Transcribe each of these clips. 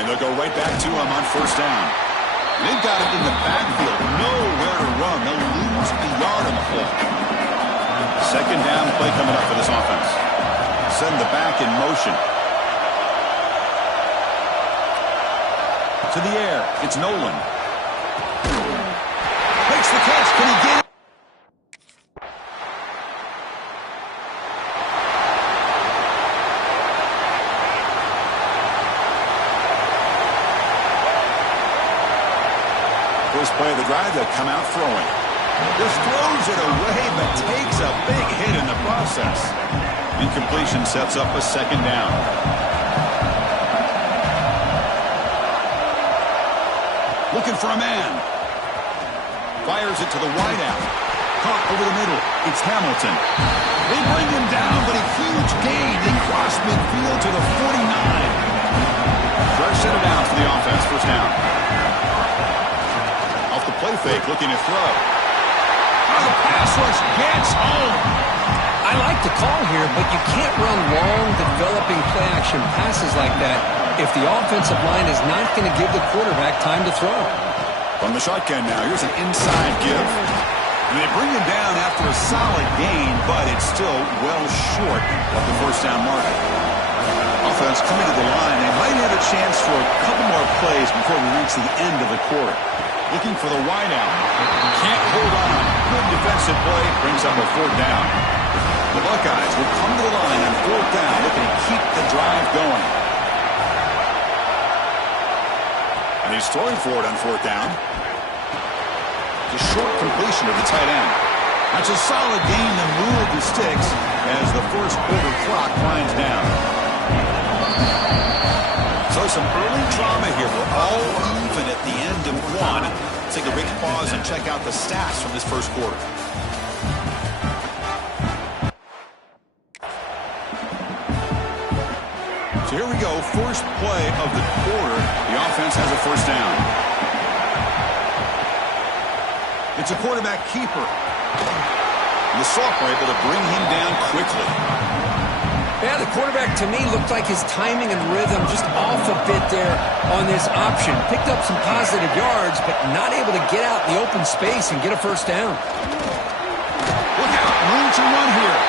And they'll go right back to him on first down. They've got it in the backfield. Nowhere to run. They'll lose a yard on the play. Second down play coming up for this offense. Send the back in motion. To the air. It's Nolan. Makes the catch. Can he get it? First play of the drive, they'll come out throwing. Just throws it away, but takes a big hit in the process. Incompletion sets up a second down. Looking for a man. Fires it to the wideout. Caught over the middle. It's Hamilton. They bring him down, but a huge gain. They cross midfield to the 49. Fresh set of downs for the offense. First down. Off the play fake, looking to throw. Oh, the pass rush gets home. I like the call here, but you can't run long, developing play-action passes like that if the offensive line is not going to give the quarterback time to throw. From the shotgun now, here's an inside give. And they bring him down after a solid gain, but it's still well short of the first down marker. Offense coming to the line. They might have a chance for a couple more plays before we reach the end of the quarter. Looking for the wideout. Can't hold on. Good defensive play. Brings up a fourth down. The Buckeyes will come to the line on fourth down, looking to keep the drive going. And he's throwing for it on fourth down. The short completion of the tight end. That's a solid gain to move the sticks as the first quarter clock winds down. So some early drama here. We're all even at the end of one. Let's take a big pause and check out the stats from this first quarter. So here we go. First play of the quarter. The offense has a first down. It's a quarterback keeper. And the Sophomore able to bring him down quickly. Yeah, the quarterback, to me, looked like his timing and rhythm just off a bit there on this option. Picked up some positive yards, but not able to get out in the open space and get a first down. Look out, room to run here.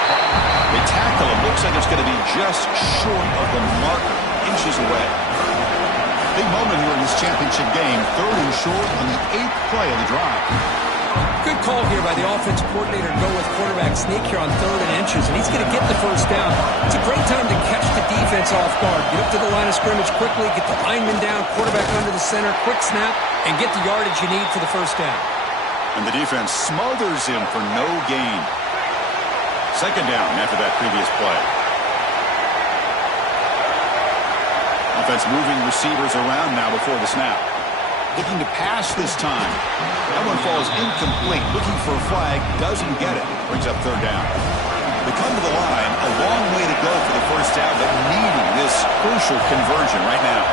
They tackle him. Looks like it's going to be just short of the marker, inches away. Big moment here in this championship game. Third and short on the 8th play of the drive. Good call here by the offensive coordinator to go with quarterback sneak here on 3rd and inches, and he's going to get the first down. It's a great time to catch the defense off guard. Get up to the line of scrimmage quickly, get the lineman down, quarterback under the center, quick snap, and get the yardage you need for the first down. And the defense smothers him for no gain. Second down after that previous play. Offense moving receivers around now before the snap. Looking to pass this time. That one falls incomplete. Looking for a flag. Doesn't get it. Brings up third down. They come to the line. A long way to go for the first down, but needing this crucial conversion right now.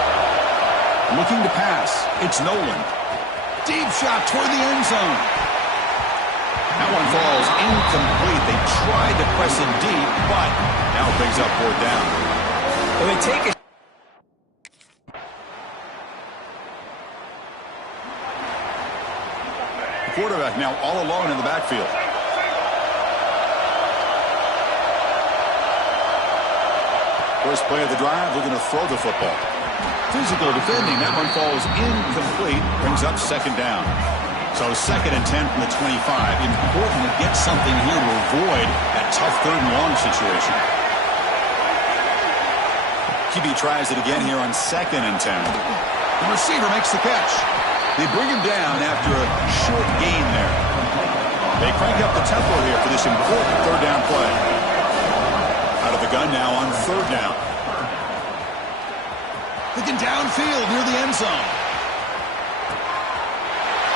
Looking to pass. It's Nolan. Deep shot toward the end zone. That one falls incomplete. They tried to press it deep, but now brings up fourth down. Well, they take it. Quarterback now all alone in the backfield. First play of the drive, looking to throw the football. Physical defending, that one falls incomplete, brings up second down. So 2nd and 10 from the 25. Important to get something here to avoid that tough 3rd and long situation. QB tries it again here on 2nd and 10. The receiver makes the catch. They bring him down after a short gain there. They crank up the tempo here for this important 3rd down play. Out of the gun now on 3rd down. Looking downfield near the end zone.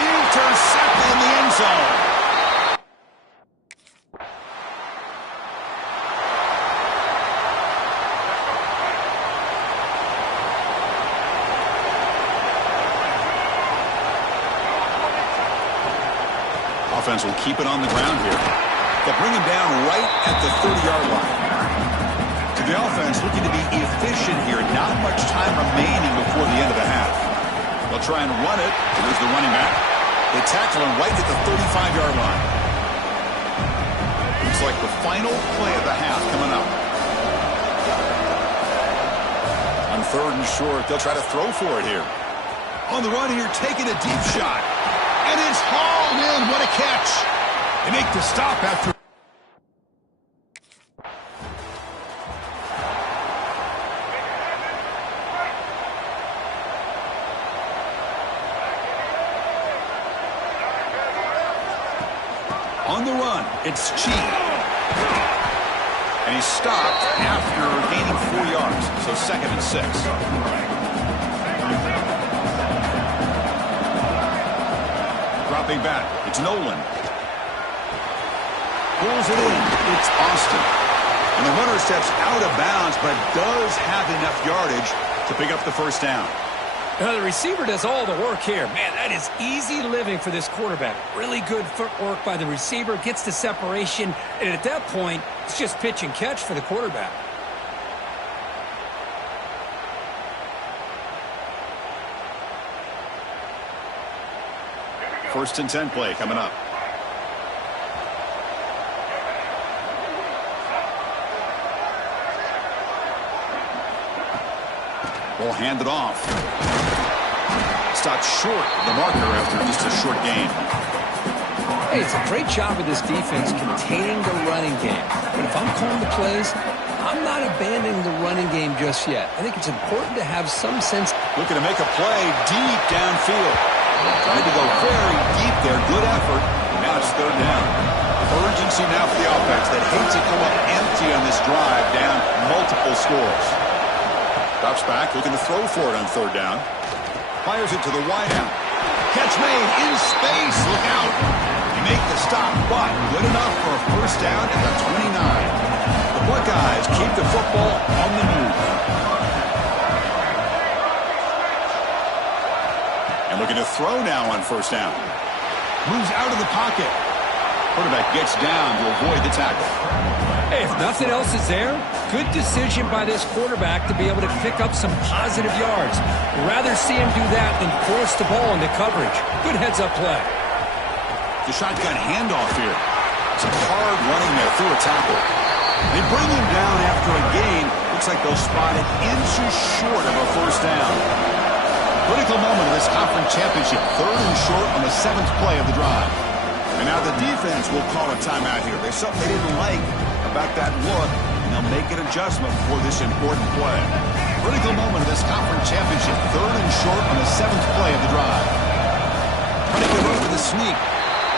Intercepted in the end zone. Offense will keep it on the ground here. They'll bring him down right at the 30-yard line. To the offense, looking to be efficient here. Not much time remaining before the end of They'll try and run it. Here's the running back. They tackle him right at the 35-yard line. Looks like the final play of the half coming up. On 3rd and short, they'll try to throw for it here. On the run here, taking a deep shot. And it's hauled in. What a catch. They make the stop after. On the run, it's Cheat. And he's stopped after gaining 4 yards. So 2nd and 6. Dropping back, it's Nolan. Pulls it in, it's Austin. And the runner steps out of bounds, but does have enough yardage to pick up the first down. Now the receiver does all the work here. Man, that is easy living for this quarterback. Really good footwork by the receiver, gets the separation, and at that point, it's just pitch and catch for the quarterback. First and 10 play coming up. Ball handed off. Stopped short of the marker after just a short gain. Hey, it's a great job of this defense containing the running game. But if I'm calling the plays, I'm not abandoning the running game just yet. I think it's important to have some sense. Looking to make a play deep downfield. Tried to go very deep there. Good effort. Now it's 3rd down. Urgency now for the offense that hates to come up empty on this drive, down multiple scores. Drops back, looking to throw for it on 3rd down. Fires it to the wideout. Catch made in space. Look out. They make the stop, but good enough for a first down at the 29. The Buckeyes keep the football on the move. And looking to throw now on 1st down. Moves out of the pocket. Quarterback gets down to avoid the tackle. Hey, if nothing else is there, good decision by this quarterback to be able to pick up some positive yards. Rather see him do that than force the ball into coverage. Good heads-up play. The shotgun handoff here. It's a hard running there through a tackle. They bring him down after a gain. Looks like they'll spot it inches short of a first down. Critical moment of this conference championship. 3rd and short on the 7th play of the drive. And now the defense will call a timeout here. There's something they didn't like about that look, and they'll make an adjustment for this important play. Critical moment of this conference championship. 3rd and short on the 7th play of the drive. Trying to get over the sneak.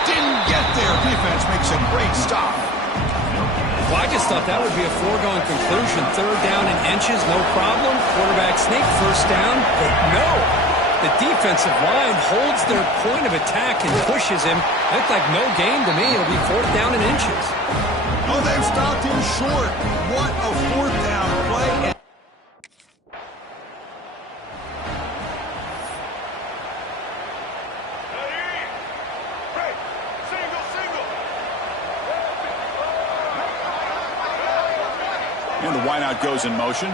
Didn't get there. Defense makes a great stop. Well, I just thought that would be a foregone conclusion. 3rd down and inches, no problem. Quarterback sneak, first down, but no. The defensive line holds their point of attack and pushes him. Looked like no gain to me. It'll be 4th down and inches. Oh, they've stopped him short. What a 4th down play. And the wideout goes in motion.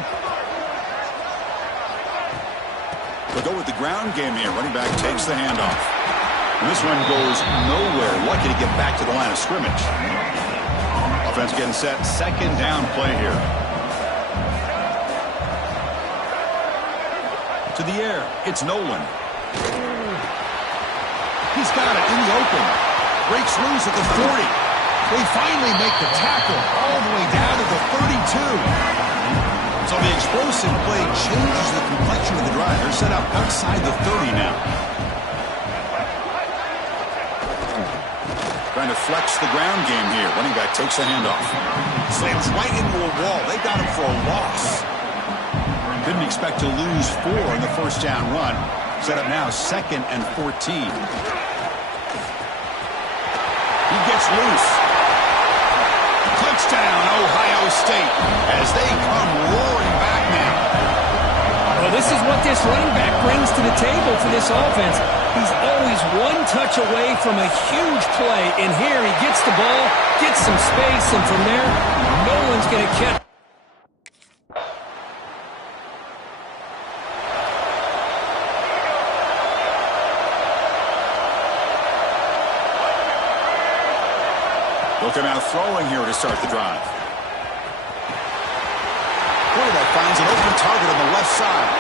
They'll go with the ground game here. Running back takes the handoff. And this one goes nowhere. Lucky to get back to the line of scrimmage. Offense getting set. 2nd down play here. To the air. It's Nolan. He's got it in the open. Breaks loose at the 40. They finally make the tackle all the way down to the 32. So the explosive play changes the complexion of the drive. They're set up outside the 30 now. Trying to flex the ground game here. Running back takes a handoff. Slams right into a wall. They got him for a loss. Didn't expect to lose 4 in the first down run. Set up now 2nd and 14. He gets loose. Touchdown, Ohio State, as they come roaring back now. Well, this is what this running back brings to the table for this offense. He's always one touch away from a huge play, and here he gets the ball, gets some space, and from there, no one's going to catch. They'll come out throwing here to start the drive. Quarterback finds an open target on the left side.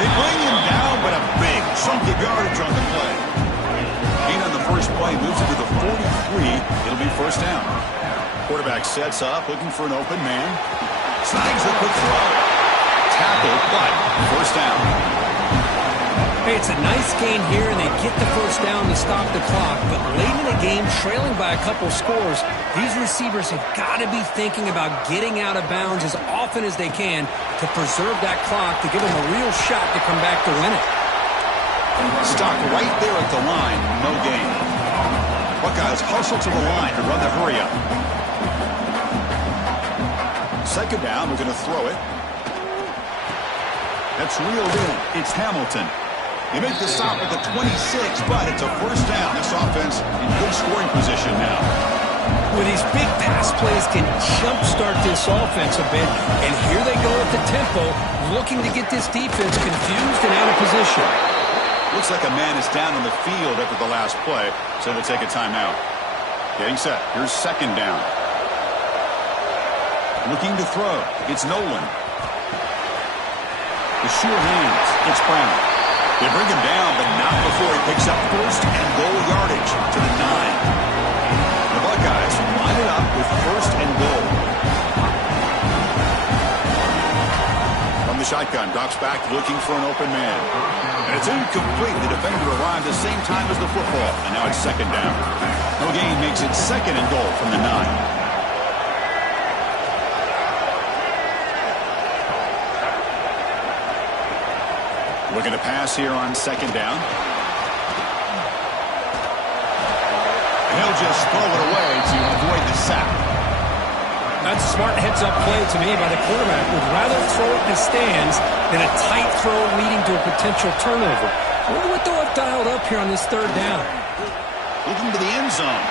They bring him down, but a big chunk of yardage on the play. Gain on the first play moves it to the 43. It'll be first down. Quarterback sets up, looking for an open man. Snags the quick throw. Tackle, but first down. Hey, it's a nice gain here, and they get the first down to stop the clock. But late in the game, trailing by a couple scores, these receivers have got to be thinking about getting out of bounds as often as they can to preserve that clock to give them a real shot to come back to win it. Stock right there at the line, no gain. Buckeyes hustle to the line to run the hurry up. Second down, we're going to throw it. That's reeled in. It's Hamilton. They make the stop at the 26, but it's a first down. This offense in good scoring position now. Well, these big pass plays can jumpstart this offense a bit, and here they go at the tempo, looking to get this defense confused and out of position. Looks like a man is down on the field after the last play, so they'll take a timeout. Getting set. Here's second down. Looking to throw. It's Nolan. The sure hands. It's Brown. They bring him down, but not before he picks up first and goal yardage to the 9. The Buckeyes line it up with first and goal. From the shotgun, drops back looking for an open man. And it's incomplete. The defender arrived the same time as the football, and now it's second down. No gain makes it second and goal from the 9. Looking to pass here on second down. And he'll just throw it away to avoid the sack. That's a smart heads-up play to me by the quarterback. Would rather throw it in the stands than a tight throw leading to a potential turnover. I wonder what they'll have dialed up here on this third down. Looking to the end zone.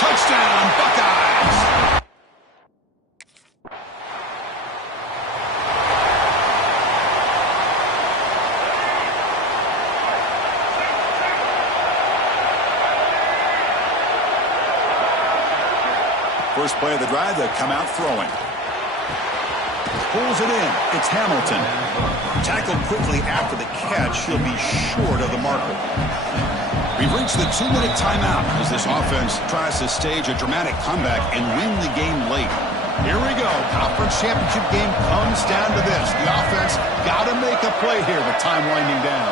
Touchdown, Buckeyes! First play of the drive, they'll come out throwing. Pulls it in. It's Hamilton. Tackled quickly after the catch. He'll be short of the marker. We've reached the 2-minute timeout as this offense tries to stage a dramatic comeback and win the game late. Here we go. Conference championship game comes down to this. The offense got to make a play here with time winding down.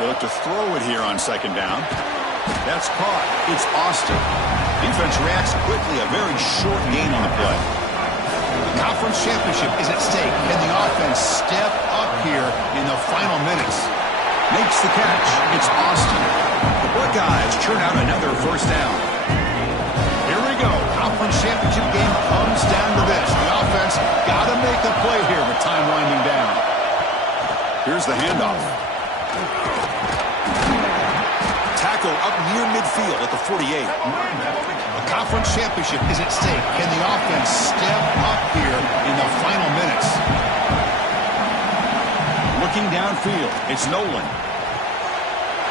They look to throw it here on second down. That's caught. It's Austin. Defense reacts quickly, a very short gain on the play. The conference championship is at stake. Can the offense step up here in the final minutes? Makes the catch. It's Austin. The Buckeyes churn out another first down. Here we go. Conference championship game comes down to this. The offense got to make a play here with time winding down. Here's the handoff. Tackle up near midfield at the 48. The conference championship is at stake. Can the offense step up here in the final minutes? Looking downfield, it's Nolan.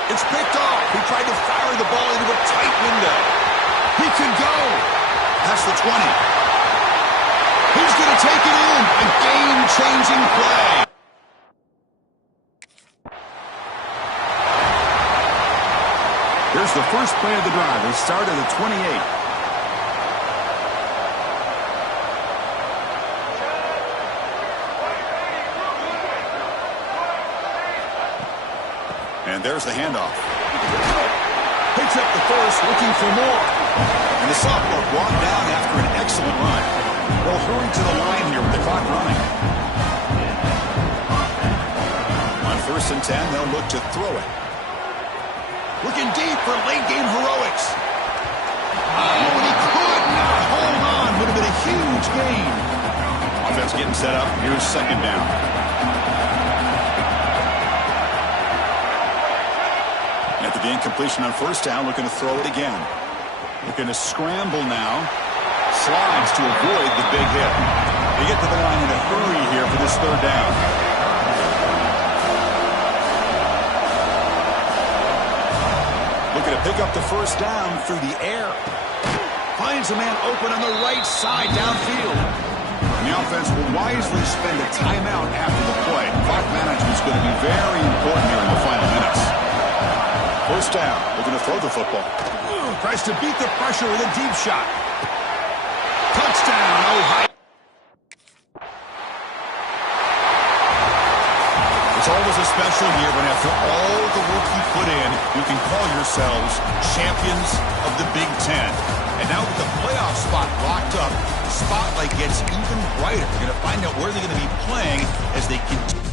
It's picked off. He tried to fire the ball into a tight window. He can go. That's the 20. He's going to take it in. A game-changing play. Here's the first play of the drive. They start at the 28. And there's the handoff. Picks up the first, looking for more. And the sophomore brought down after an excellent run. They'll hurry to the line here with the clock running. On first and 10, they'll look to throw it. Looking deep for late-game heroics. Oh, and he could not hold on. Would have been a huge gain. Offense getting set up. Here's second down. After the incompletion on first down, looking to throw it again. Looking to scramble now. Slides to avoid the big hit. They get to the line in a hurry here for this third down. Looking to pick up the first down through the air. finds a man open on the right side downfield. And the offense will wisely spend a timeout after the play. Clock management is going to be very important here in the final minutes. First down. They're going to throw the football. Tries to beat the pressure with a deep shot. Touchdown. Ohio. It's always a special year when after all the work you put in, you can call yourselves champions of the Big Ten. And now with the playoff spot locked up, the spotlight gets even brighter. You're going to find out where they're going to be playing as they continue.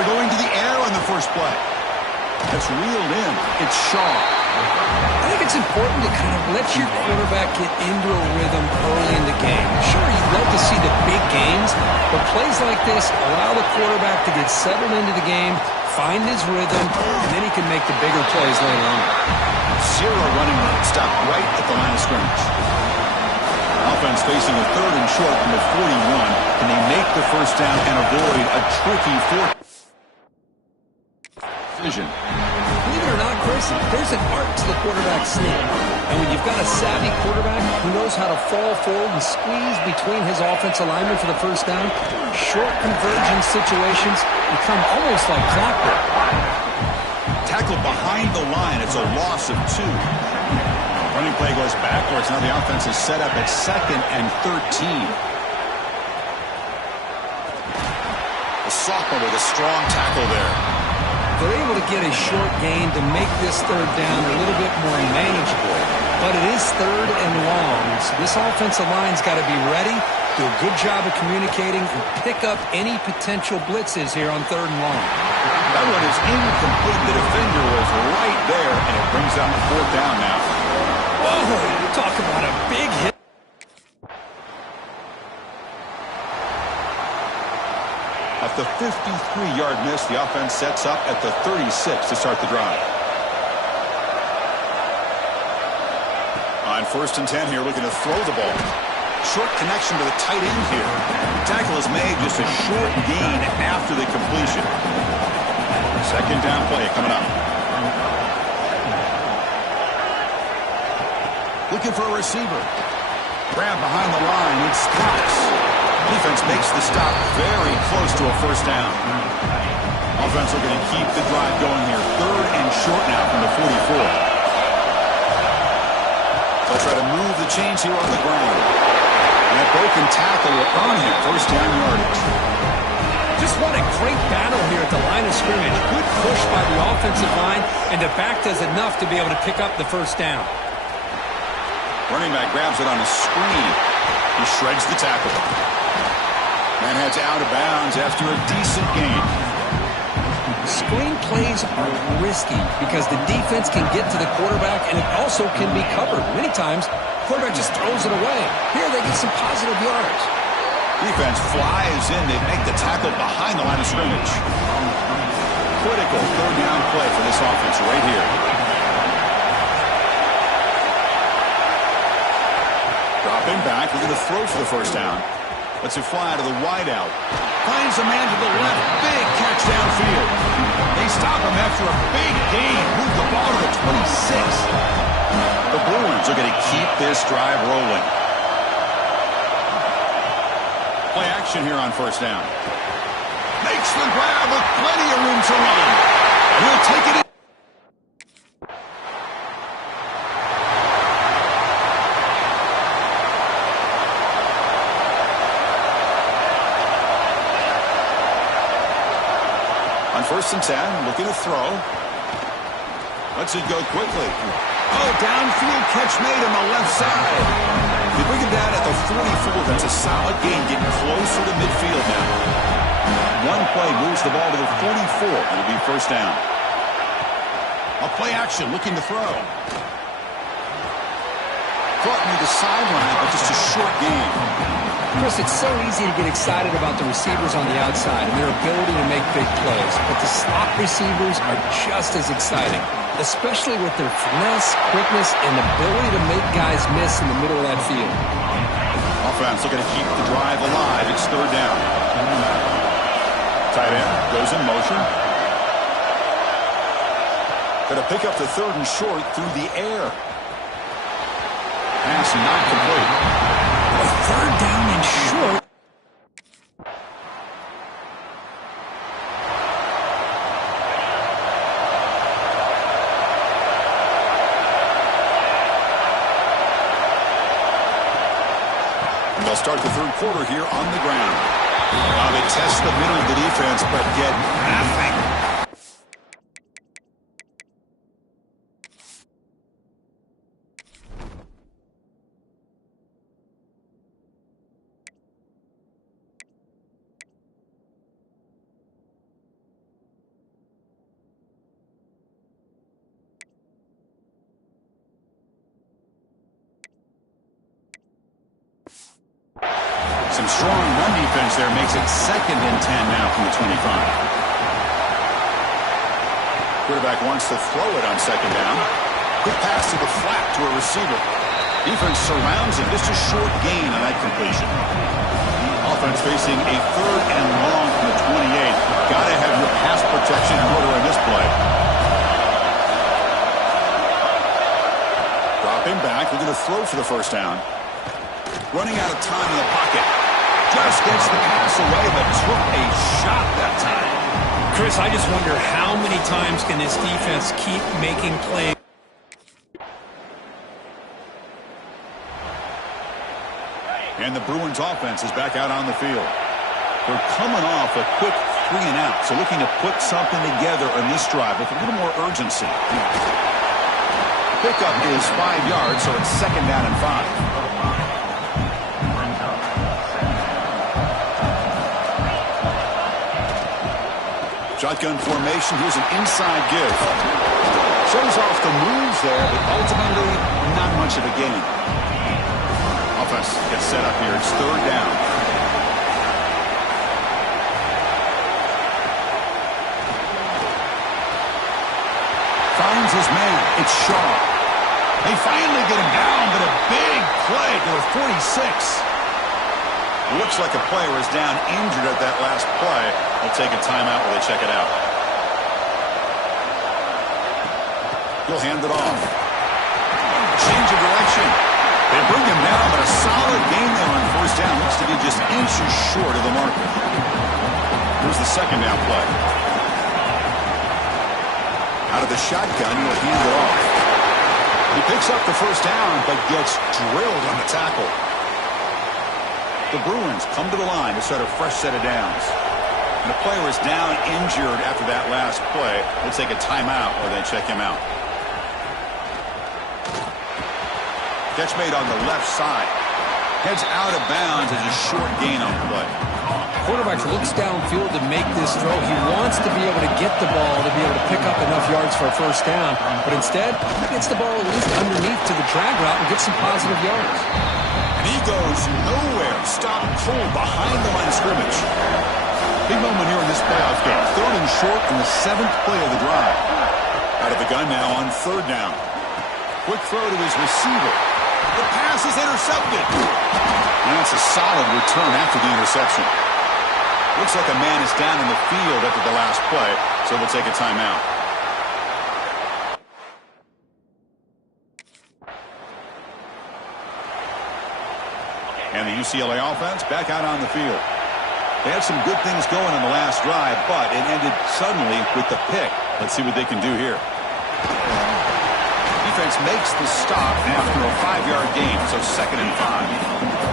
They're going to the air on the first play. That's reeled in. It's Shaw. I think it's important to kind of let your quarterback get into a rhythm early in the game. Sure, you'd love to see the big gains, but plays like this allow the quarterback to get settled into the game, find his rhythm, and then he can make the bigger plays later on. Zero running room. Stop right at the line of scrimmage. Offense facing a third and short from the 41. Can they make the first down and avoid a tricky fourth decision? Believe it or not, Chris, there's an art to the quarterback sneak. And when you've got a savvy quarterback who knows how to fall forward and squeeze between his offensive linemen for the first down, short convergence situations become almost like clockwork. Tackled behind the line. It's a loss of 2. Running play goes backwards. Now the offense is set up at 2nd and 13. The sophomore with a strong tackle there. They're able to get a short gain to make this third down a little bit more manageable. But it is third and long, so this offensive line's got to be ready, do a good job of communicating, and pick up any potential blitzes here on third and long. That one is incomplete. The defender was right there, and it brings up 4th down now. Whoa, talk about a big hit. At the 53-yard miss, the offense sets up at the 36 to start the drive. On 1st and 10 here, looking to throw the ball. Short connection to the tight end here. Tackle is made, just a short gain after the completion. 2nd down play coming up. Looking for a receiver. Grab behind the line. It stops. Defense makes the stop very close to a first down. Offense looking to keep the drive going here. 3rd and short now from the 44. They'll try to move the chains here on the ground. And that broken tackle will earn him first down yardage. Just what a great battle here at the line of scrimmage. Good push by the offensive line, and the back does enough to be able to pick up the first down. Running back grabs it on a screen. He shreds the tackle. And heads out of bounds after a decent gain. Screen plays are risky because the defense can get to the quarterback and it also can be covered. Many times, the quarterback just throws it away. Here they get some positive yards. Defense flies in. They make the tackle behind the line of scrimmage. Critical 3rd down play for this offense right here. Dropping back, looking to throw for the first down. Lets it fly to the wideout. Finds a man to the left. Big catch downfield. They stop him after a big gain. Move the ball to the 26. The Bruins are going to keep this drive rolling. Play action here on first down. Makes the grab with plenty of room to run. And he'll take it in. On 1st and 10, looking to throw. Lets it go quickly. Oh, downfield catch made on the left side. They bring him down at the 44. That's a solid gain, getting closer to midfield now. One play moves the ball to the 44. It'll be first down. A play action, looking to throw. Caught near the sideline, but just a short gain. Chris, it's so easy to get excited about the receivers on the outside and their ability to make big plays, but the slot receivers are just as exciting, especially with their finesse, quickness, and ability to make guys miss in the middle of that field. Offense looking to keep the drive alive. It's 3rd down. Tight end goes in motion. Going to pick up the 3rd and short through the air. Pass not complete. A 3rd down and short. They'll start the 3rd quarter here on the ground. They test the middle of the defense, but get nothing. strong run defense there makes it 2nd and 10 now from the 25. Quarterback wants to throw it on 2nd down. Quick pass to the flat to a receiver. Defense surrounds him. Just a short gain on that completion. Offense facing a 3rd and long from the 28. Got to have your pass protection in order in this play. Dropping back. We're going to throw for the 1st down. Running out of time in the pocket. Just gets the pass away, but took a shot that time. Chris, I just wonder how many times can this defense keep making plays. And the Bruins offense is back out on the field. They're coming off a quick 3 and out, so looking to put something together on this drive with a little more urgency. Pickup is 5 yards, so it's 2nd down and 5. Shotgun formation. Here's an inside give. Shows off the moves there, but ultimately not much of a gain. Offense gets set up here. It's 3rd down. Finds his man. It's Shaw. They finally get him down, but a big play to the 46. Looks like a player is down injured at that last play. They'll take a timeout while they check it out. He'll hand it off. Change of direction. They bring him down, but a solid gain there on 1st down. Looks to be just inches short of the marker. Here's the 2nd down play. Out of the shotgun, he'll hand it off. He picks up the 1st down, but gets drilled on the tackle. The Bruins come to the line to start a fresh set of downs. And the player is down injured after that last play. They'll take a timeout or they check him out. Catch made on the left side. Heads out of bounds as a short gain on the play. Quarterback looks downfield to make this throw. He wants to be able to get the ball to be able to pick up enough yards for a 1st down. But instead, he gets the ball at least underneath to the drag route and gets some positive yards. And he goes nowhere. Stop cold behind the line of scrimmage. Big moment here in this playoff game. 3rd and short in the 7th play of the drive. Out of the gun now on 3rd down. Quick throw to his receiver. The pass is intercepted. And that's a solid return after the interception. Looks like a man is down in the field after the last play, so we'll take a timeout. And the UCLA offense back out on the field. They had some good things going in the last drive, but it ended suddenly with the pick. Let's see what they can do here. Defense makes the stop after a 5-yard gain, so 2nd and 5.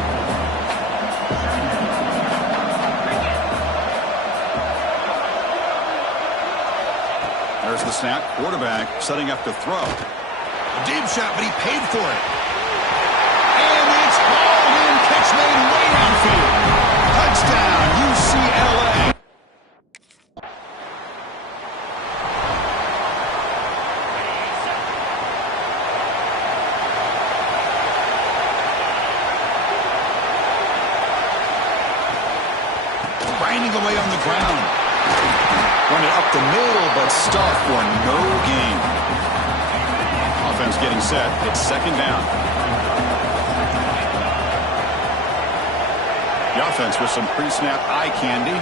There's the snap. Quarterback setting up to throw. A deep shot, but he paid for it. And it's hauled in. Catch made way downfield. Touchdown, UCLA. Grinding away on the ground. Run it up the middle, but stuffed for no gain. Offense getting set. It's 2nd down. The offense with some pre-snap eye candy.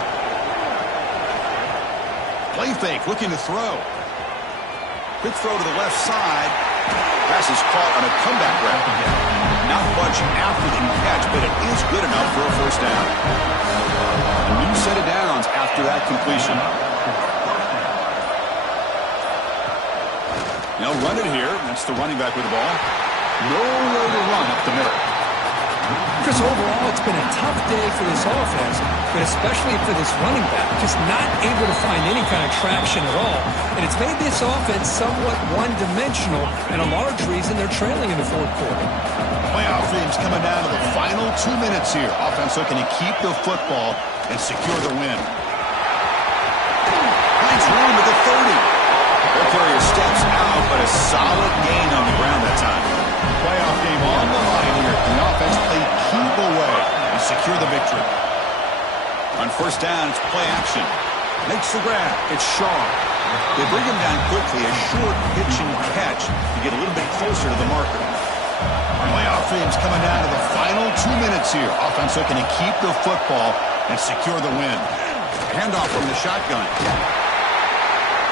Play fake, looking to throw. Quick throw to the left side. Pass is caught on a comeback route. Not much after the catch, but it is good enough for a 1st down. A new set of downs after that completion. Now run it here. That's the running back with the ball. Nowhere to run up the middle. Chris, overall, it's been a tough day for this offense, but especially for this running back, just not able to find any kind of traction at all. And it's made this offense somewhat one-dimensional, and a large reason they're trailing in the 4th quarter. Playoff games coming down to the final 2 minutes here. Offense looking to keep the football and secure the win. Finds room at the 30. Their carrier steps out, but a solid gain on the ground that time. Playoff game on the line here. The offense played keep away and secure secure the victory. On first down, it's play action. Makes the grab. It's Shaw. They bring him down quickly. A short pitch and catch to get a little bit closer to the marker. Playoff teams coming down to the final 2 minutes here. Offense looking to keep the football and secure the win. Handoff from the shotgun.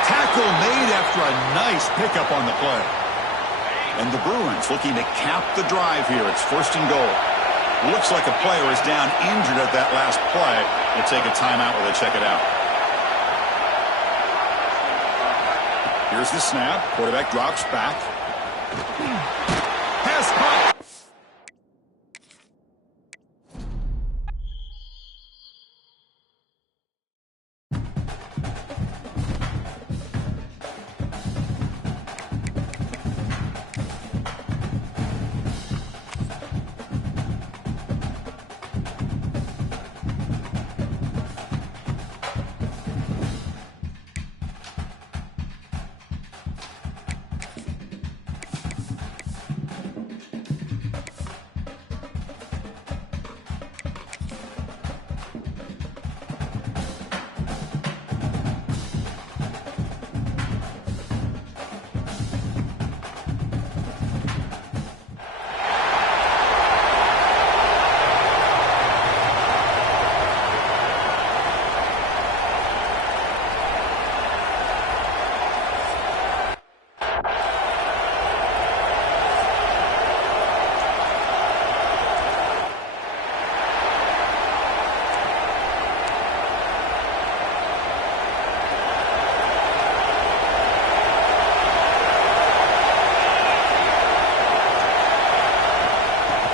Tackle made after a nice pickup on the play. And the Bruins looking to cap the drive here. It's first and goal. Looks like a player is down injured at that last play. They'll take a timeout while they check it out. Here's the snap. Quarterback drops back. Pass caught.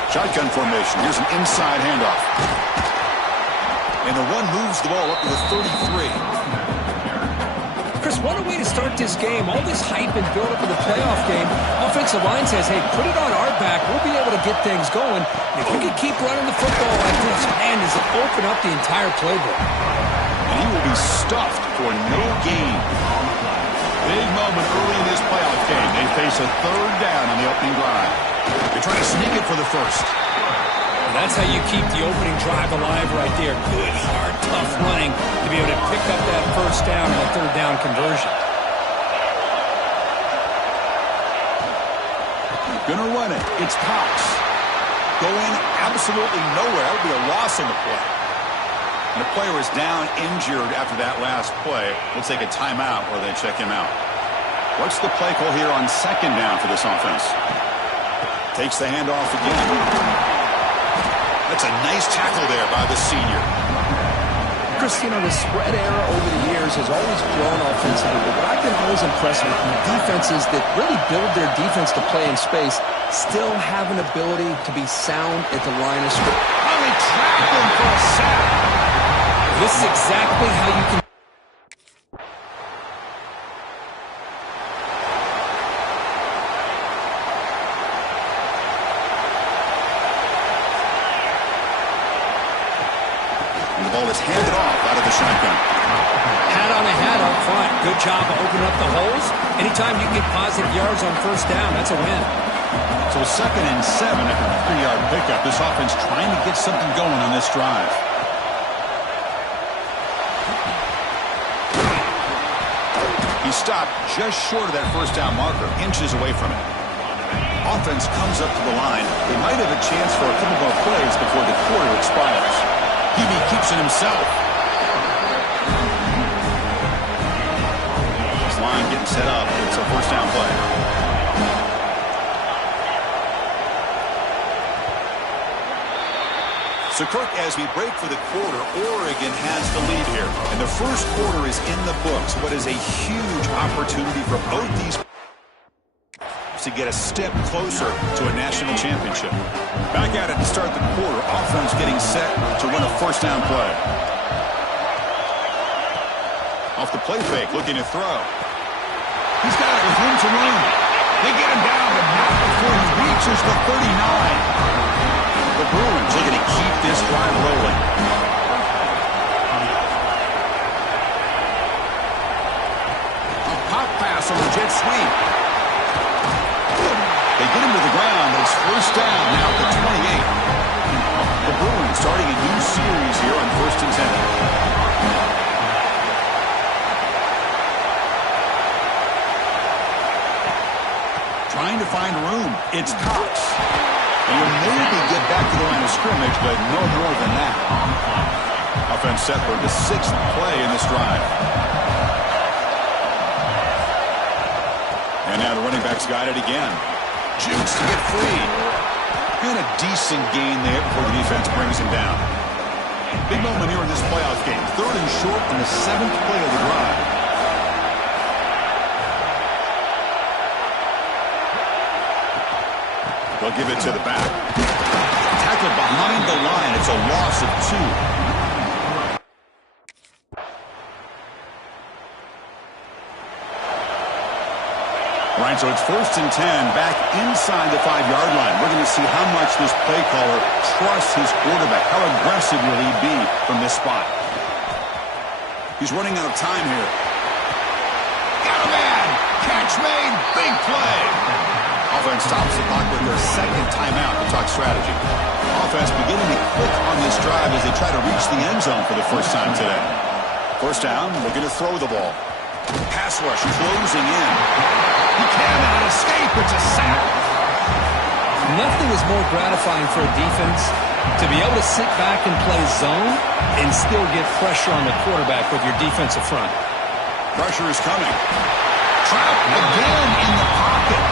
Shotgun formation. Here's an inside handoff. And the run moves the ball up to the 33. Chris, what a way to start this game. All this hype and build-up of the playoff game. Offensive line says, hey, put it on our back. We'll be able to get things going. If we can keep running the football like this, man, does it open up the entire playbook. And he will be stuffed for no gain. Big moment early in this playoff game. They face a third down on the opening drive. They're trying to sneak it for the first. And that's how you keep the opening drive alive right there. Good, hard, tough running to be able to pick up that first down and that third down conversion. Gonna run it. It's Cox. Going absolutely nowhere. That would be a loss on the play. And the player is down injured after that last play. We'll take a timeout or they check him out. What's the play call here on second down for this offense? Takes the handoff again. That's a nice tackle there by the senior. Chris, you know, the spread era over the years has always grown offensively, but what I've been always impressed with defenses that really build their defense to play in space still have an ability to be sound at the line of scrimmage. Oh, he trapped him for a sack. This is exactly how you can. The ball is handed off out of the shotgun. Hat on a hat up front. Good job of opening up the holes. Anytime you get positive yards on first down, that's a win. So 2nd and 7 after a 3-yard pickup. This offense trying to get something going on this drive. He stopped just short of that first down marker, inches away from it. Offense comes up to the line. They might have a chance for a couple more plays before the quarter expires. Hebe keeps it himself. This line getting set up. It's a first down play. So, Kirk, as we break for the quarter, Oregon has the lead here. And the first quarter is in the books. What is a huge opportunity for both these to get a step closer to a national championship. Back at it to start the quarter. Offense getting set to run a first down play. Off the play fake, looking to throw. He's got it with room to run. They get him down, but not before he reaches the 39. The Bruins looking to keep this drive rolling. A pop pass on the jet sweep. They get him to the ground, but it's first down now at the 28. The Bruins starting a new series here on 1st and 10. Trying to find room. It's Cox. And he'll maybe get back to the line of scrimmage, but no more than that. Offense set for the 6th play in this drive. And now the running back's got it again. Jukes to get free. And a decent gain there before the defense brings him down. Big moment here in this playoff game. 3rd and short on the 7th play of the drive. They'll give it to the back. Tackled behind the line. It's a loss of 2. Right, so it's 1st and 10, back inside the 5-yard line. We're going to see how much this play caller trusts his quarterback. How aggressive will he be from this spot? He's running out of time here. Got a man! Catch made! Big play! Offense stops the clock with their 2nd timeout to talk strategy. Offense beginning to click on this drive as they try to reach the end zone for the first time today. 1st down, looking to throw the ball. Pass rush closing in. He cannot escape. It's a sack. Nothing is more gratifying for a defense to be able to sit back and play zone and still get pressure on the quarterback with your defensive front. Pressure is coming. Trapped again in the pocket.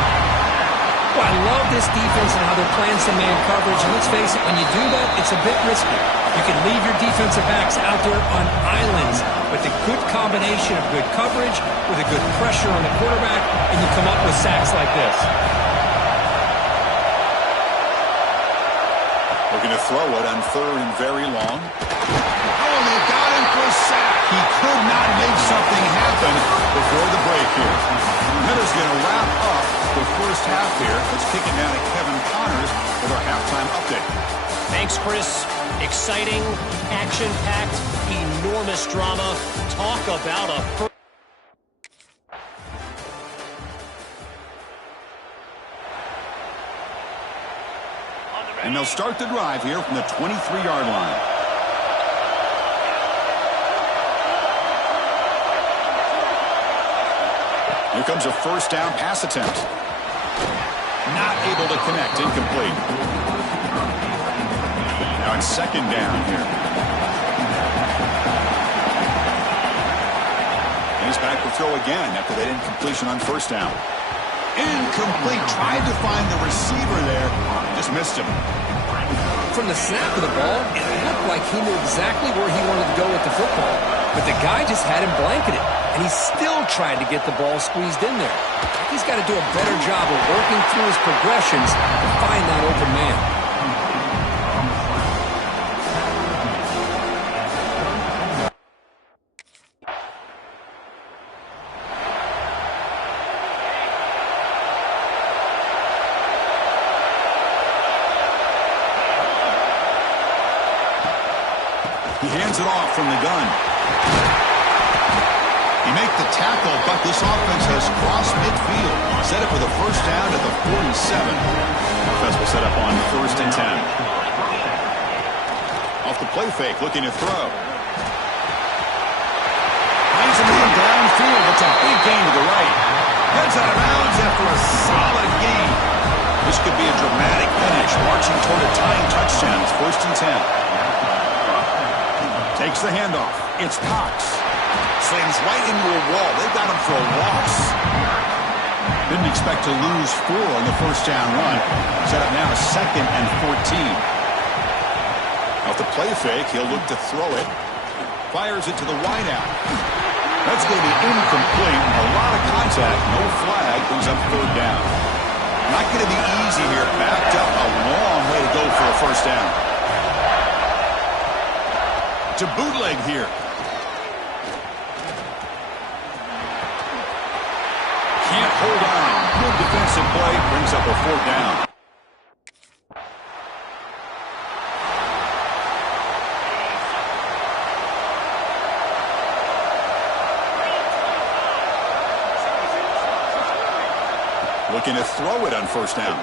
Well, I love this defense and how they're playing some man coverage. And let's face it, when you do that, it's a bit risky. You can leave your defensive backs out there on islands, but the good combination of good coverage with a good pressure on the quarterback, and you come up with sacks like this. Looking to throw it on 3rd and very long. Oh, they got him for a sack. He could not make something happen before the break here. Hitter's going to wrap up the first half here. Let's kick it down to Kevin Connors with our halftime update. Thanks, Chris. Exciting, action-packed, enormous drama. Talk about a... And they'll start the drive here from the 23-yard line. Here comes a 1st down pass attempt. Not able to connect, incomplete. Now it's 2nd down here. And he's back to throw again after that incompletion on 1st down. Incomplete. Tried to find the receiver there. Just missed him. From the snap of the ball, it looked like he knew exactly where he wanted to go with the football. But the guy just had him blanketed, and he still tried to get the ball squeezed in there. He's got to do a better job of working through his progressions to find that open man. He hands it off from the gun. He makes the tackle, but this offense has crossed midfield. Set it for the 1st down at the 47. Offense will set up on 1st and 10. Off the play fake, looking to throw. Finds a man downfield. It's a big gain to the right. Heads out of bounds after a solid gain. This could be a dramatic finish, marching toward a tying touchdown. It's 1st and 10. Takes the handoff. It's Cox. Slams right into a wall. They've got him for a loss. Didn't expect to lose 4 on the 1st down run. Set up now 2nd and 14. Off the play fake, he'll look to throw it. Fires it to the wideout. That's going to be incomplete. A lot of contact. No flag. Brings up 3rd down. Not going to be easy here. Backed up a long way to go for a 1st down. To bootleg here. Can't hold on. Good defensive play. Brings up a 4th down. Looking to throw it on 1st down.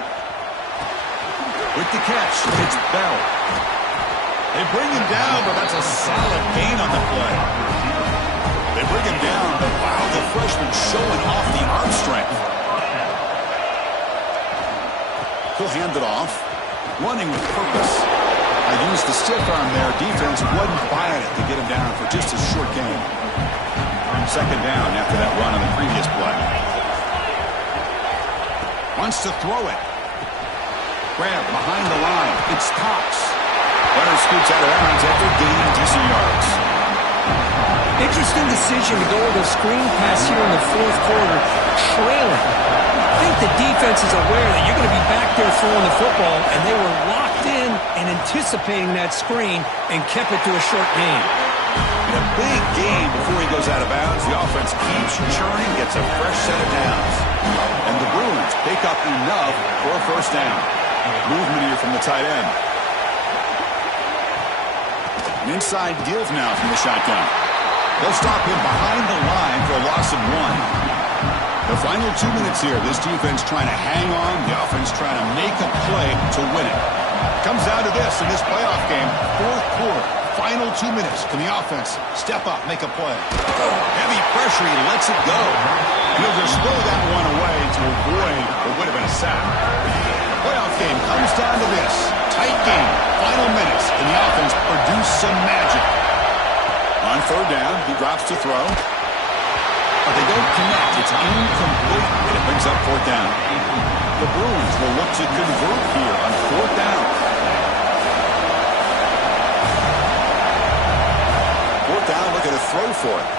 With the catch, it's Bell. They bring him down, but that's a solid gain on the play. They bring him down, but wow, the freshman showing off the arm strength. He'll hand it off. Running with purpose. I used the stiff arm there. Defense wasn't buying it to get him down for just a short gain. Second down after that run on the previous play. Wants to throw it. Grab behind the line. It's Cox. Runner scoots out of bounds after gaining decent yards. Interesting decision to go with a screen pass here in the fourth quarter, trailing. I think the defense is aware that you're going to be back there throwing the football, and they were locked in and anticipating that screen and kept it to a short gain. In a big game before he goes out of bounds, the offense keeps churning, gets a fresh set of downs. And the Bruins pick up enough for a first down. Movement here from the tight end. An inside deal now from the shotgun. They'll stop him behind the line for a loss of 1. The final 2 minutes here. This defense trying to hang on. The offense trying to make a play to win it. Comes down to this in this playoff game. Fourth quarter. Final 2 minutes. Can the offense step up, make a play? Heavy pressure. He lets it go. He'll just throw that one away to avoid what would have been a sack. Playoff game comes down to this. Tight game. Final minutes. Can the offense produce some magic? On third down, he drops to throw. But they don't connect. It's incomplete, and it brings up fourth down. The Bruins will look to convert here on fourth down. Fourth down, look at a throw for it.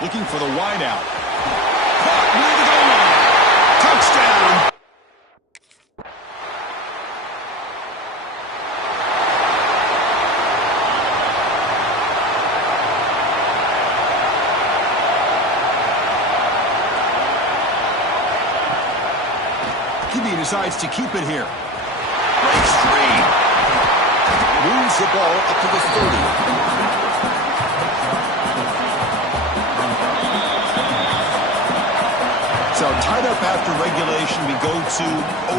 Looking for the wide out. Caught near the goal line. Touchdown. Decides to keep it here. Breaks free. Moves the ball up to the 30. So tied up after regulation, we go to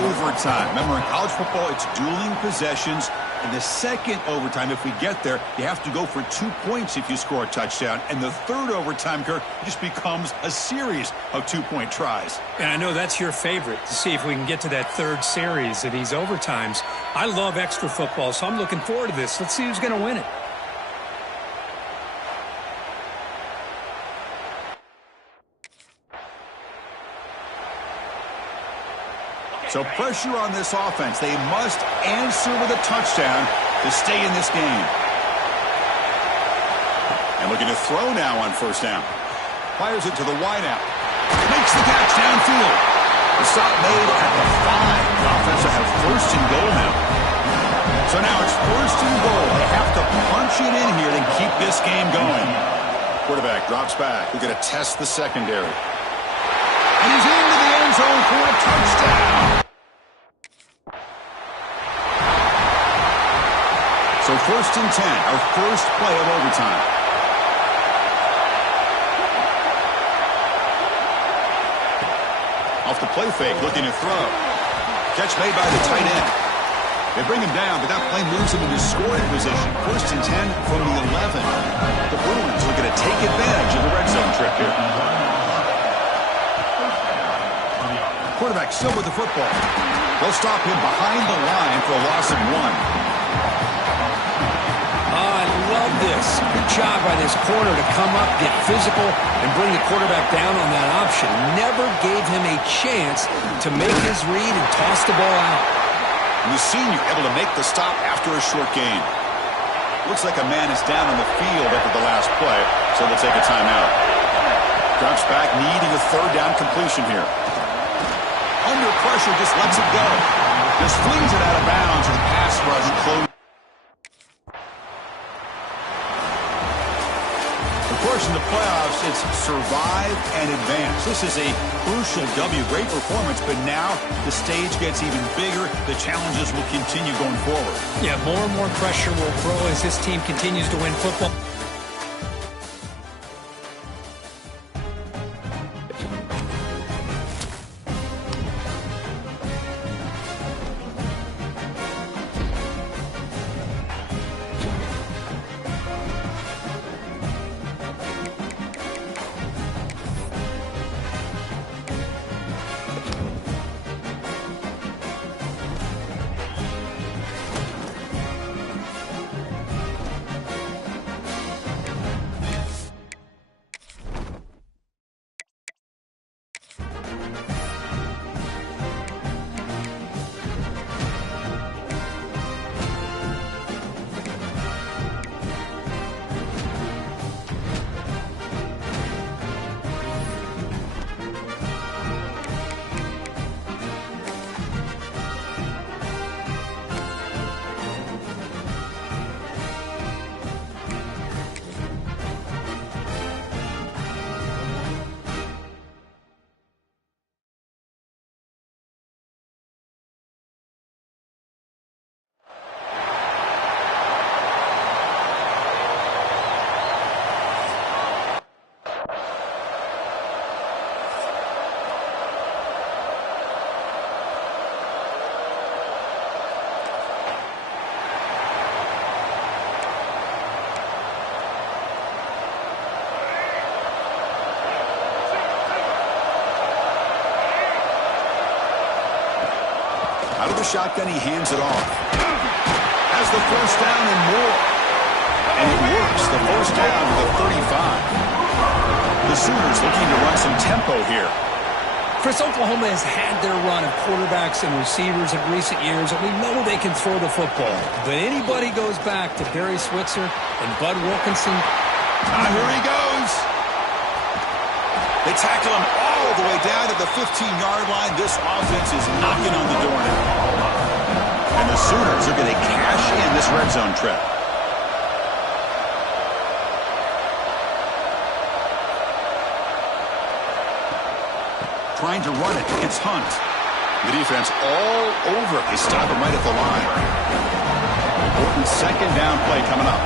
overtime. Remember, in college football, it's dueling possessions. In the second overtime, if we get there, you have to go for 2 points if you score a touchdown. And the third overtime, Kirk, just becomes a series of 2-point tries. And I know that's your favorite, to see if we can get to that third series of these overtimes. I love extra football, so I'm looking forward to this. Let's see who's going to win it. So pressure on this offense. They must answer with a touchdown to stay in this game. And looking to throw now on first down. Fires it to the wideout. Makes the catch downfield. The stop made at the 5. The offense will have first and goal now. So now it's first and goal. They have to punch it in here to keep this game going. Quarterback drops back. We're going to test the secondary. And he's into the end zone for a touchdown. So first and 10, our first play of overtime. Off the play fake, looking to throw. Catch made by the tight end. They bring him down, but that play moves him into scoring position. First and 10 from the 11. The Bruins looking to take advantage of the red zone trip here. Quarterback still with the football. They'll stop him behind the line for a loss of 1. I love this. Good job by this corner to come up, get physical, and bring the quarterback down on that option. Never gave him a chance to make his read and toss the ball out. And the senior able to make the stop after a short gain. Looks like a man is down on the field after the last play, so they'll take a timeout. Drops back, needing a third down completion here. Under pressure, just lets it go. Just flings it out of bounds, and the pass rush close. Of course, in the playoffs, it's survive and advance. This is a crucial W. Great performance, but now the stage gets even bigger. The challenges will continue going forward. Yeah, more and more pressure will grow as this team continues to win football. the shotgun, he hands it off. Has the first down and more. And it works. The first down to the 35. The Sooners looking to run some tempo here. Chris, Oklahoma has had their run of quarterbacks and receivers in recent years, and we know they can throw the football. But anybody goes back to Barry Switzer and Bud Wilkinson. Here he goes. They tackle him all the way down to the 15-yard line. This offense is knocking on the door now. And the Sooners are going to cash in this red zone trip. Trying to run it. It's Hunt. The defense all over. They stop him right at the line. Important second down play coming up.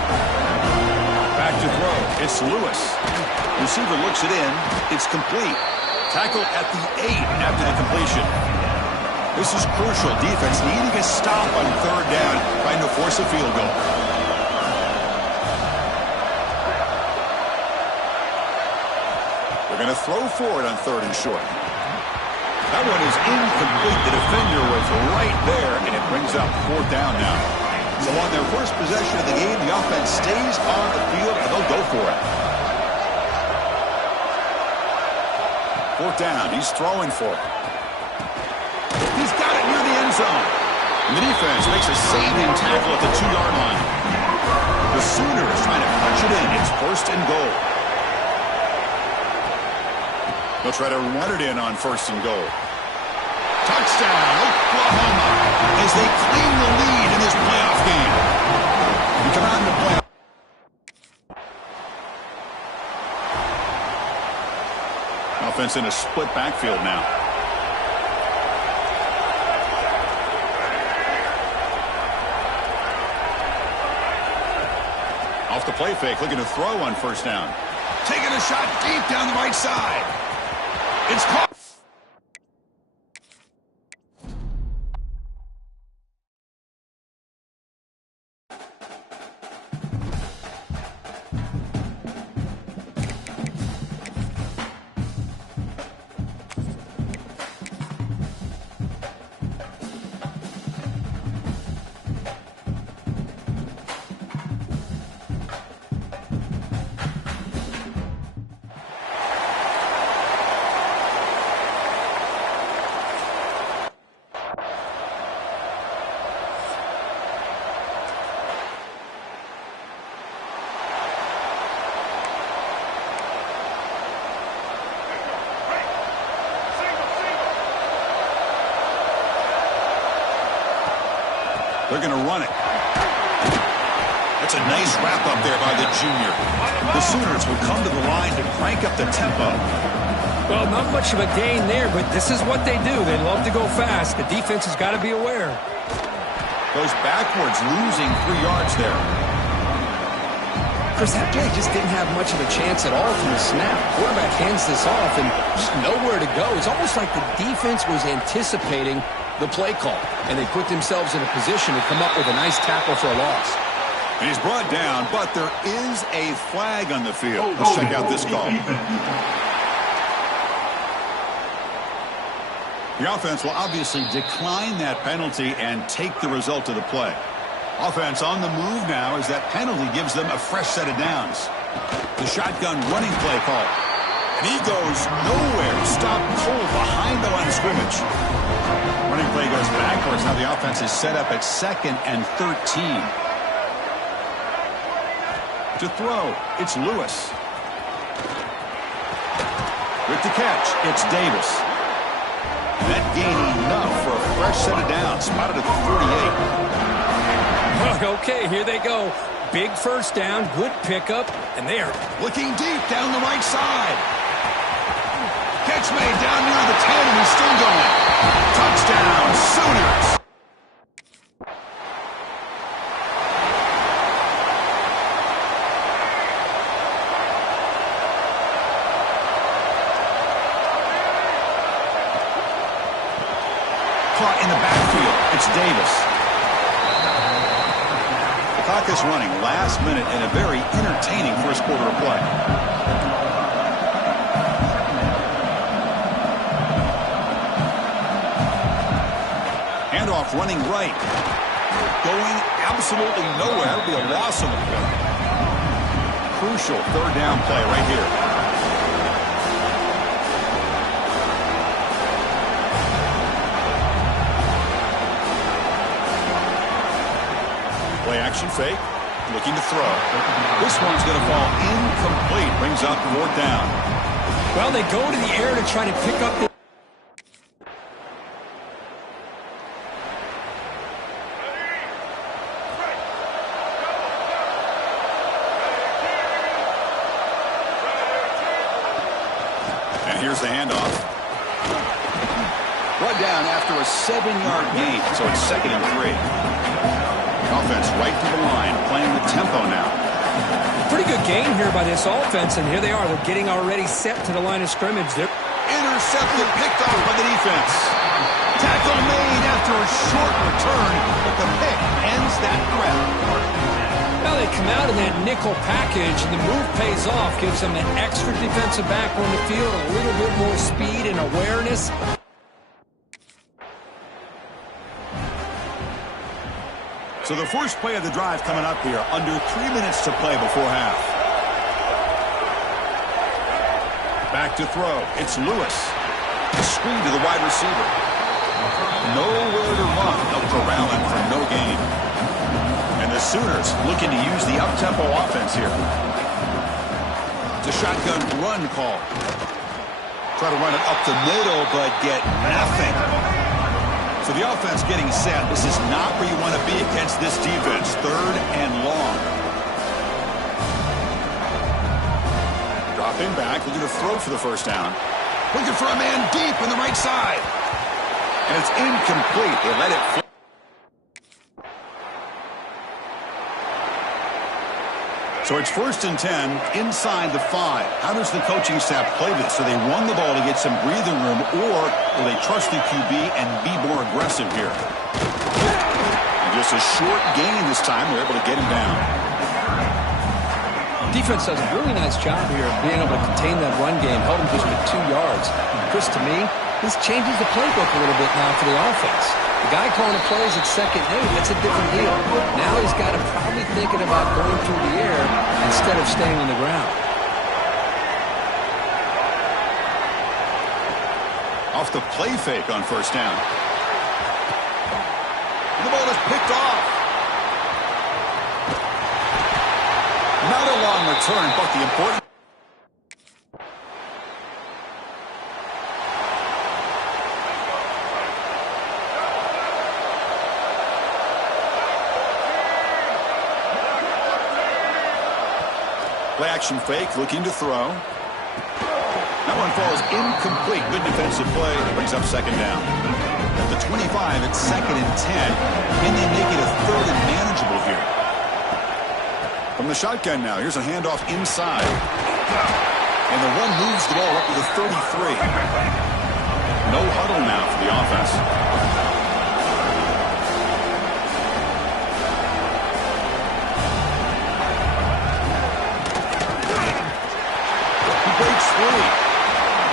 Back to throw. It's Lewis. Receiver looks it in. It's complete. Tackle at the 8 after the completion. This is crucial. Defense needing a stop on third down, trying to force a field goal. They're going to throw for it on third and short. That one is incomplete. The defender was right there, and it brings up fourth down now. So on their first possession of the game, the offense stays on the field, and they'll go for it. Fourth down. He's throwing for it. He's got it near the end zone. And the defense makes a saving tackle at the 2-yard line. The Sooners trying to punch it in. It's first and goal. They'll try to run it in on first and goal. Touchdown, Oklahoma, as they claim the lead in this playoff game. We come out in the playoff. Offense in a split backfield now. Off the play fake, looking to throw on first down. Taking a shot deep down the right side. It's caught. They're going to run it. That's a nice wrap up there by the junior. The Sooners will come to the line to crank up the tempo. Well, not much of a gain there, but this is what they do. They love to go fast. The defense has got to be aware. Goes backwards, losing 3 yards there. Chris, that play just didn't have much of a chance at all from the snap. Quarterback hands this off and just nowhere to go. It's almost like the defense was anticipating the play call, and they put themselves in a position to come up with a nice tackle for a loss. And he's brought down, but there is a flag on the field. Let's check out this call. The offense will obviously decline that penalty and take the result of the play. Offense on the move now as that penalty gives them a fresh set of downs. The shotgun running play call. And he goes nowhere. Stop cold behind the line of scrimmage. Running play goes backwards. Now the offense is set up at 2nd and 13. To throw, it's Lewis. With the catch, it's Davis. That gain enough for a fresh set of downs. Spotted at the 48. Okay, here they go. Big first down, good pickup, and they're looking deep down the right side. Catch made down near the 10, and he's still going. Touchdown, Sooners. Caught in the backfield. It's Davis. The clock is running last minute in a very entertaining first quarter of play. Handoff handoff, running right. Going absolutely nowhere. That would be a loss on the play. Crucial third down play right here. Play action fake. Looking to throw. This one's going to fall incomplete. Brings up fourth down. Well, they go to the air to try to pick up the... And here's the handoff. Brought down after a 7-yard gain, so it's 2nd and 3. Offense right to the line, playing the tempo now. Pretty good game here by this offense, and here they are. They're getting already set to the line of scrimmage. They're intercepted, picked off by the defense. Tackle made after a short return, but the pick ends that threat. Well, they come out in that nickel package, and the move pays off, gives them an extra defensive back on the field, a little bit more speed and awareness. So the first play of the drive coming up here, under 3 minutes to play before half. Back to throw. It's Lewis. Screen to the wide receiver. Nowhere to run. No corralling for no gain. And the Sooners looking to use the up-tempo offense here. It's a shotgun run call. Try to run it up the middle, but get nothing. So the offense getting set. This is not where you want to be against this defense. 3rd and long. Dropping back, looking to throw for the first down. Looking for a man deep on the right side. And it's incomplete. They let it fly. So it's 1st and 10 inside the 5. How does the coaching staff play this? So they run the ball to get some breathing room, or will they trust the QB and be more aggressive here? And just a short gain this time. They're able to get him down. Defense does a really nice job here of being able to contain that run game, held him just with 2 yards. Chris, to me, this changes the playbook a little bit now for the offense. The guy calling the plays at 2nd and 8, that's a different deal. Now he's got to probably thinking about going through the air instead of staying on the ground. Off the play fake on first down. The ball is picked off. Not a long return, but the important... Play action fake, looking to throw. That one falls incomplete. Good defensive play. Brings up 2nd down. At the 25, it's 2nd and 10. Can they make it a 3rd and manageable here? From the shotgun now, here's a handoff inside. And the run moves the ball up to the 33. No huddle now for the offense. Breaks free.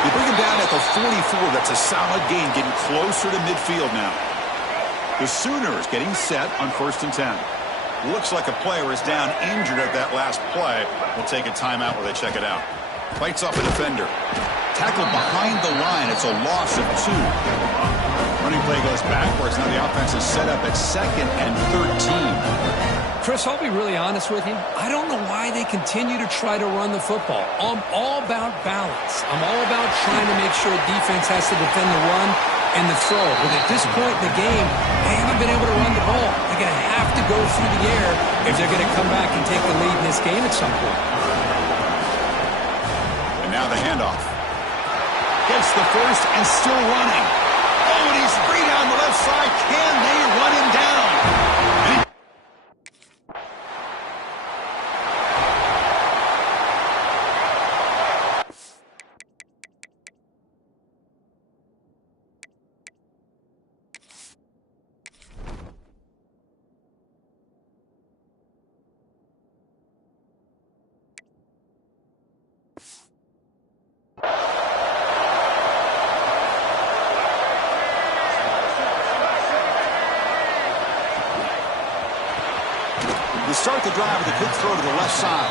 You bring him down at the 44. That's a solid gain, getting closer to midfield now. The Sooners getting set on 1st and 10. Looks like a player is down injured at that last play. We'll take a timeout while they check it out. Fights off a defender. Tackled behind the line. It's a loss of 2. Running play goes backwards. Now the offense is set up at 2nd and 13. Chris, I'll be really honest with you. I don't know why they continue to try to run the football. I'm all about balance. I'm all about trying to make sure defense has to defend the run and the throw. But at this point in the game, they haven't been able to run the ball. They're going to have to go through the air if they're going to come back and take the lead in this game at some point. And now the handoff. Gets the first and still running. Oh, and he's free down the left side. Can they run him down? start the drive with a quick throw to the left side.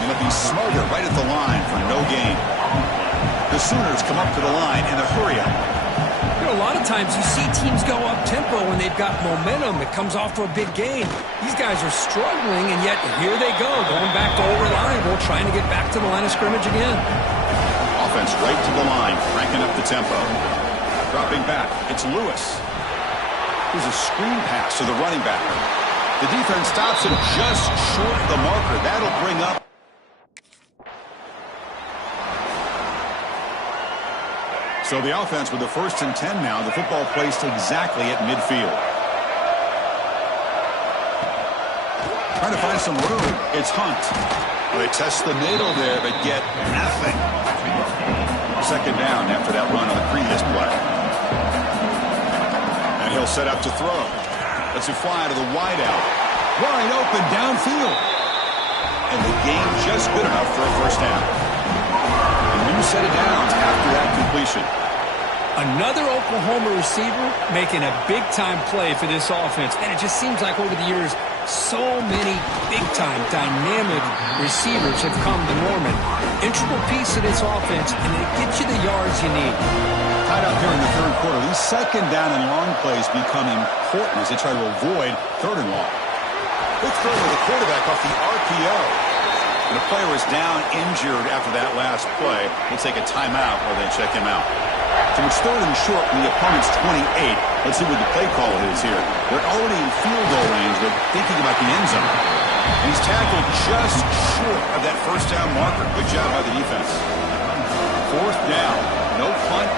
And looking smarter right at the line for no gain. The Sooners come up to the line in a hurry-up. You know, a lot of times you see teams go up-tempo when they've got momentum that comes off for a big gain. These guys are struggling, and yet here they go, going back to old reliable, trying to get back to the line of scrimmage again. Offense right to the line, cranking up the tempo. Dropping back, it's Lewis. Here's a screen pass to the running back. The defense stops him just short of the marker. That'll bring up. So the offense with the 1st and 10 now. The football placed exactly at midfield. Trying to find some room. It's Hunt. Well, they test the middle there, but get nothing. 2nd down after that run on the previous play. And he'll set up to throw. Lets it fly to the wideout. Wide open downfield. And the game just good enough for a 1st down. A new set of downs after that completion. Another Oklahoma receiver making a big-time play for this offense. And it just seems like over the years, so many big-time, dynamic receivers have come to Norman. Integral piece of this offense, and it gets you the yards you need. Tied up here in the 3rd quarter. These 2nd down and long plays become important as they try to avoid 3rd and long. Quick throw to the quarterback off the RPO. And the player is down injured after that last play. We'll take a timeout while they check him out. So it's 3rd and short from the opponent's 28. Let's see what the play call is here. They're already in field goal range, but thinking about the end zone. And he's tackled just short of that 1st down marker. Good job by the defense. 4th down. No punt.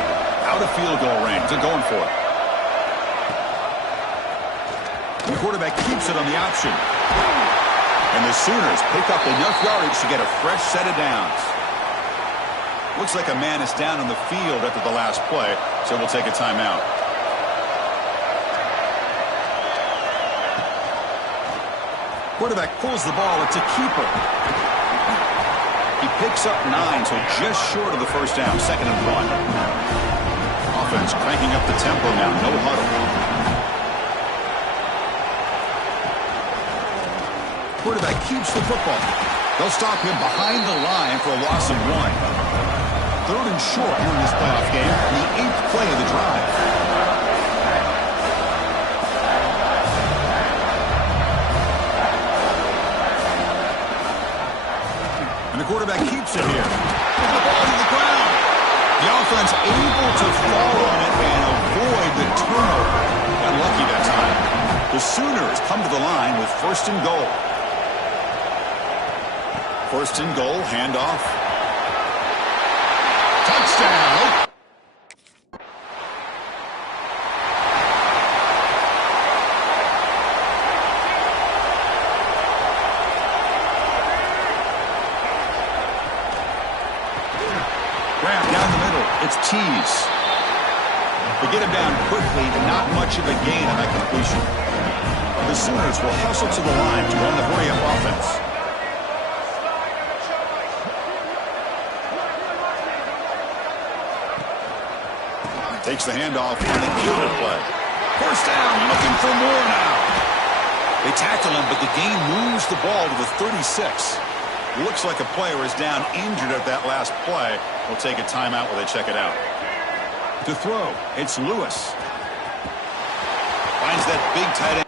Out of field goal range. They're going for it. And the quarterback keeps it on the option. And the Sooners pick up enough yardage to get a fresh set of downs. Looks like a man is down on the field after the last play, so we'll take a timeout. Quarterback pulls the ball. It's a keeper. He picks up 9, so just short of the 1st down, 2nd and 1. Offense cranking up the tempo now, no huddle. Quarterback keeps the football. They'll stop him behind the line for a loss of 1. 3rd and short here in this playoff game, the 8th play of the drive. And the quarterback keeps it here. With the ball to the ground. The offense able to fall on it and avoid the turnover. Got lucky that time. The Sooners come to the line with 1st and goal. 1st and goal, handoff. Touchdown! Grab down the middle. It's Tease. They get him down quickly, not much of a gain on that completion. The Sooners will hustle to the line to run the hurry-up offense. Takes the handoff on the field play. 1st down, looking for more now. They tackle him, but the gain moves the ball to the 36. Looks like a player is down injured at that last play. We'll take a timeout while they check it out. To throw, it's Lewis. Finds that big tight end.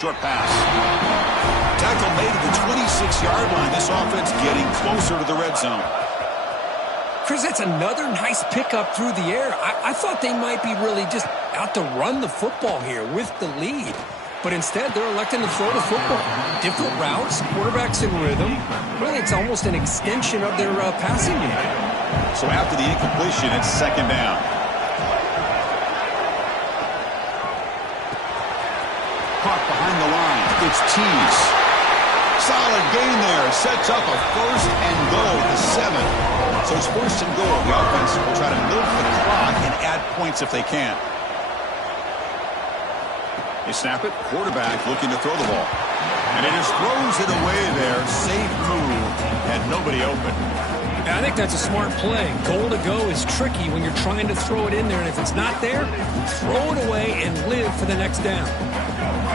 Short pass. Tackle made at the 26-yard line. This offense getting closer to the red zone. Chris, that's another nice pickup through the air. I thought they might be really just out to run the football here with the lead. But instead, they're electing to throw the football. Different routes, quarterbacks in rhythm. Really, it's almost an extension of their passing game. So after the incompletion, it's second down. Caught behind the line. It's Tease. Solid gain there. Sets up a first and goal at the 7. So it's first and goal. The offense will try to milk the clock and add points if they can. They snap it. Quarterback looking to throw the ball. And he just throws it away there. Safe move. Had nobody open. Yeah, I think that's a smart play. Goal to go is tricky when you're trying to throw it in there. And if it's not there, throw it away and live for the next down.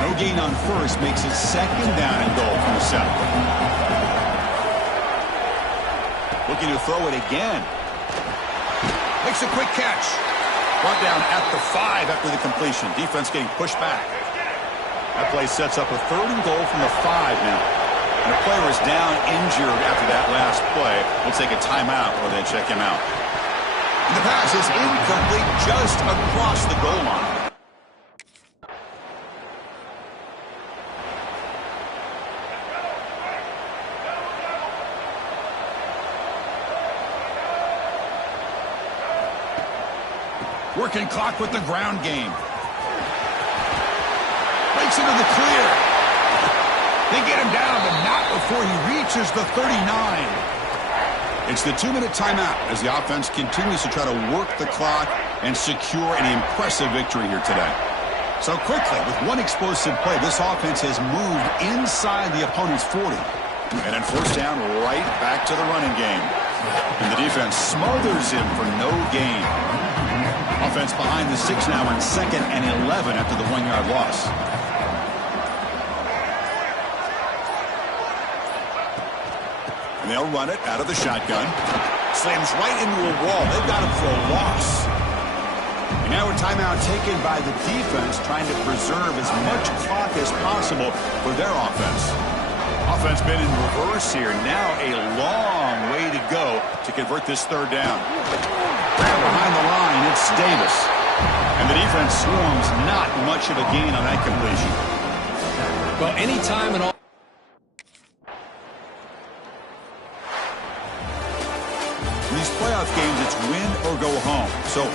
No gain on first makes it second down and goal from the 7. Looking to throw it again. Makes a quick catch. Brought down at the 5 after the completion. Defense getting pushed back. That play sets up a third and goal from the 5 now. And the player is down injured after that last play. We'll take a timeout or they check him out. And the pass is incomplete just across the goal line. Working clock with the ground game. Breaks into the clear. They get him down, but not before he reaches the 39. It's the 2-minute timeout as the offense continues to try to work the clock and secure an impressive victory here today. So quickly, with one explosive play, this offense has moved inside the opponent's 40. And then first down, right back to the running game. And the defense smothers him for no gain. Offense behind the 6 now on 2nd and 11 after the 1-yard loss. And they'll run it out of the shotgun. Slams right into a wall. They've got him for a loss. And now a timeout taken by the defense, trying to preserve as much clock as possible for their offense. Offense been in reverse here. Now a long way to go to convert this third down. Behind the line, it's Davis. And the defense swarms, not much of a gain on that completion. Well, anytime and all. In these playoff games, it's win or go home. So